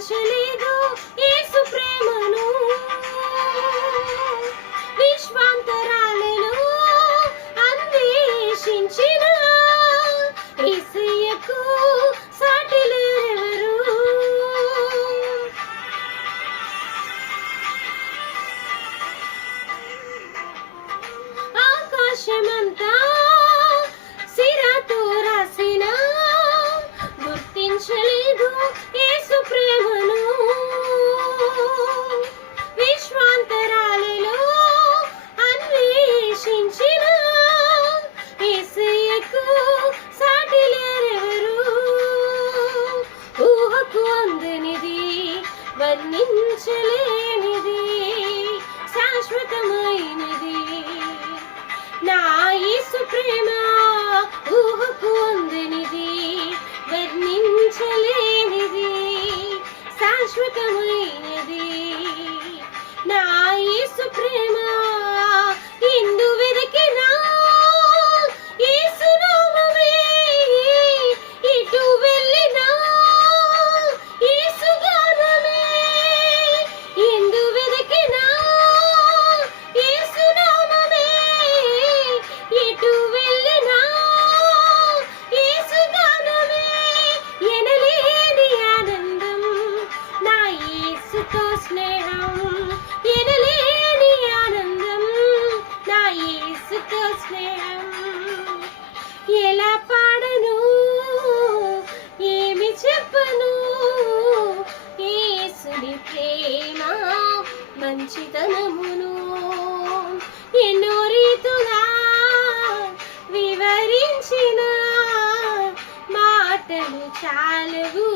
వర్ణించలేదు యేసు ప్రేమను, విశ్వాంతరాలలో అన్వేషించిన యేసయ్యకు సాటి లేరెవరు. ఆకాశమంతా సిరాతో రాసిన గుర్తించలేదు యేసు ప్రేమను, విశ్వాంతరాలలో అన్వేషించిన యేసయ్యకు సాటి లేరెవరు. ఊహకు అందనిది, వర్ణించలేనిది, శాశ్వతమైనది నా యేసు ప్రేమ. ఊహకు అందనిది, వర్ణించలేనిది, శాశ్వతమైనది నా యేసు ప్రేమ. ఇందు వెదికినా యేసు నామమే, ఇటు వెళ్ళినా యేసు గానమే. ఇందు వెదికినా యేసు నామమే, ఇటు వెళ్ళినా యేసు గానమే. ఎనలేని ఆనందం నా యేసుతో స్నేహం, ఎనలేని ఆనందం నా యేసుతో స్నేహం. ఎలా పాడను, ఏమి చెప్పను, యేసుని ప్రేమ మంచితనమును ఎన్నో రీతులా వివరించిన మాటలు చాలవు.